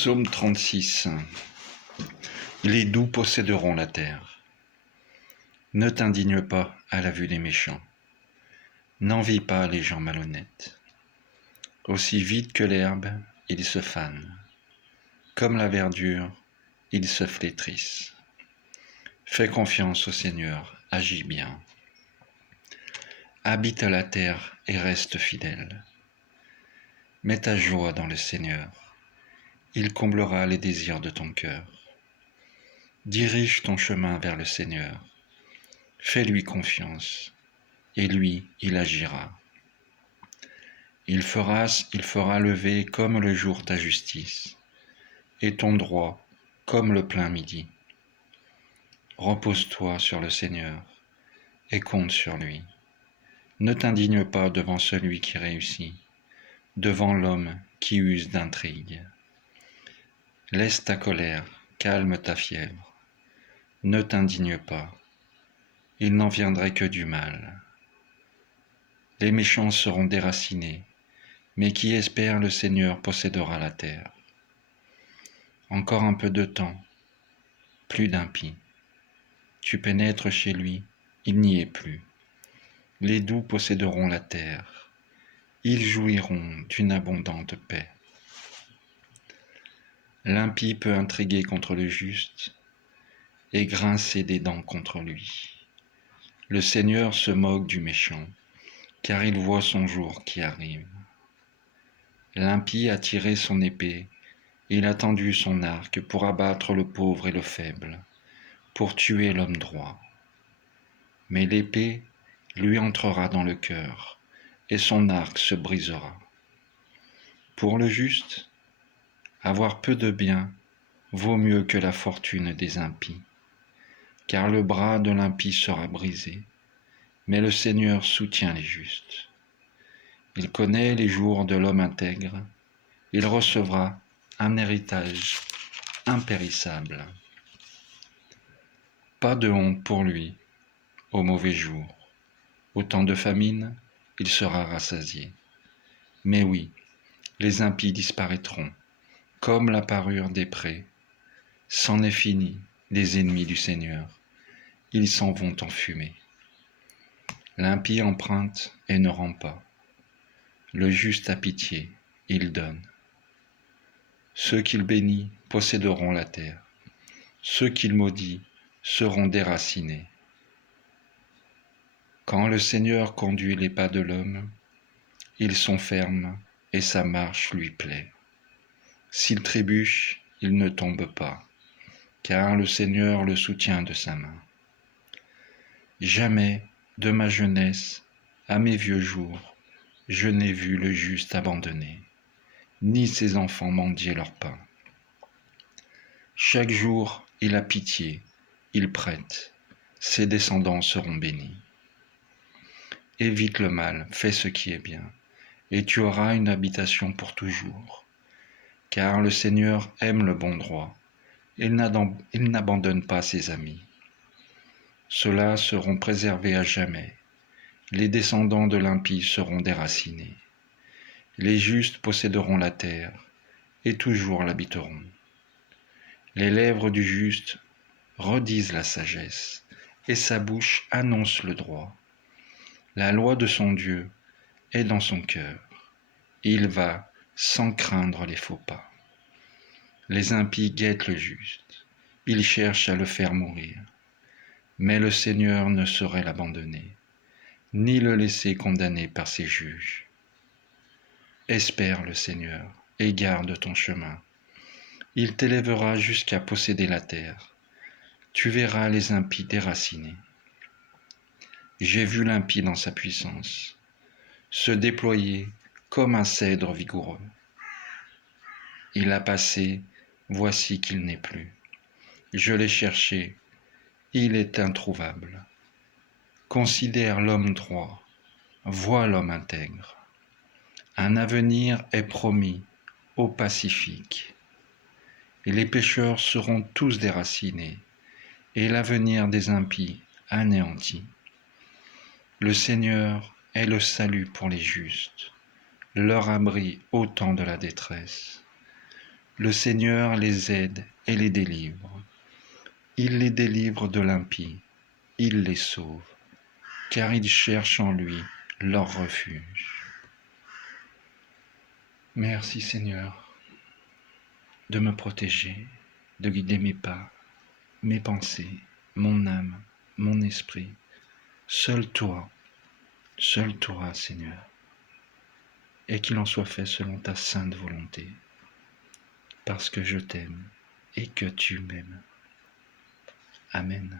Psaume 36. Les doux posséderont la terre. Ne t'indigne pas à la vue des méchants. N'envie pas les gens malhonnêtes. Aussi vite que l'herbe, ils se fanent. Comme la verdure, ils se flétrissent. Fais confiance au Seigneur, agis bien. Habite la terre et reste fidèle. Mets ta joie dans le Seigneur. Il comblera les désirs de ton cœur. Dirige ton chemin vers le Seigneur. Fais-lui confiance, et lui, il agira. Il fera lever comme le jour ta justice, et ton droit comme le plein midi. Repose-toi sur le Seigneur, et compte sur lui. Ne t'indigne pas devant celui qui réussit, devant l'homme qui use d'intrigue. Laisse ta colère, calme ta fièvre. Ne t'indigne pas, il n'en viendrait que du mal. Les méchants seront déracinés, mais qui espère le Seigneur possédera la terre. Encore un peu de temps, plus d'impies. Tu pénètres chez lui, il n'y est plus. Les doux posséderont la terre, ils jouiront d'une abondante paix. L'impie peut intriguer contre le juste et grincer des dents contre lui. Le Seigneur se moque du méchant, car il voit son jour qui arrive. L'impie a tiré son épée, il a tendu son arc pour abattre le pauvre et le faible, pour tuer l'homme droit. Mais l'épée lui entrera dans le cœur, et son arc se brisera. Pour le juste, avoir peu de biens vaut mieux que la fortune des impies, car le bras de l'impie sera brisé, mais le Seigneur soutient les justes. Il connaît les jours de l'homme intègre, il recevra un héritage impérissable. Pas de honte pour lui au mauvais jour. Au temps de famine, il sera rassasié. Mais oui, les impies disparaîtront, comme la parure des prés. C'en est fini, les ennemis du Seigneur. Ils s'en vont en fumée. L'impie emprunte et ne rend pas. Le juste a pitié, il donne. Ceux qu'il bénit posséderont la terre. Ceux qu'il maudit seront déracinés. Quand le Seigneur conduit les pas de l'homme, ils sont fermes et sa marche lui plaît. S'il trébuche, il ne tombe pas, car le Seigneur le soutient de sa main. Jamais, de ma jeunesse à mes vieux jours, je n'ai vu le juste abandonné, ni ses enfants mendier leur pain. Chaque jour, il a pitié, il prête, ses descendants seront bénis. Évite le mal, fais ce qui est bien, et tu auras une habitation pour toujours. Car le Seigneur aime le bon droit, il n'abandonne pas ses amis. Ceux-là seront préservés à jamais, les descendants de l'impie seront déracinés. Les justes posséderont la terre, et toujours l'habiteront. Les lèvres du juste redisent la sagesse, et sa bouche annonce le droit. La loi de son Dieu est dans son cœur. Il va sans craindre les faux pas. Les impies guettent le juste. Ils cherchent à le faire mourir. Mais le Seigneur ne saurait l'abandonner, ni le laisser condamner par ses juges. Espère le Seigneur et garde ton chemin. Il t'élèvera jusqu'à posséder la terre. Tu verras les impies déracinés. J'ai vu l'impie dans sa puissance, se déployer comme un cèdre vigoureux. Il a passé, voici qu'il n'est plus. Je l'ai cherché, il est introuvable. Considère l'homme droit, vois l'homme intègre. Un avenir est promis aux pacifiques. Et les pécheurs seront tous déracinés, et l'avenir des impies anéanti. Le Seigneur est le salut pour les justes, leur abri au temps de la détresse. Le Seigneur les aide et les délivre. Il les délivre de l'impie, il les sauve, car ils cherchent en lui leur refuge. Merci Seigneur de me protéger, de guider mes pas, mes pensées, mon âme, mon esprit. Seul toi, Seigneur, et qu'il en soit fait selon ta sainte volonté, parce que je t'aime et que tu m'aimes. Amen.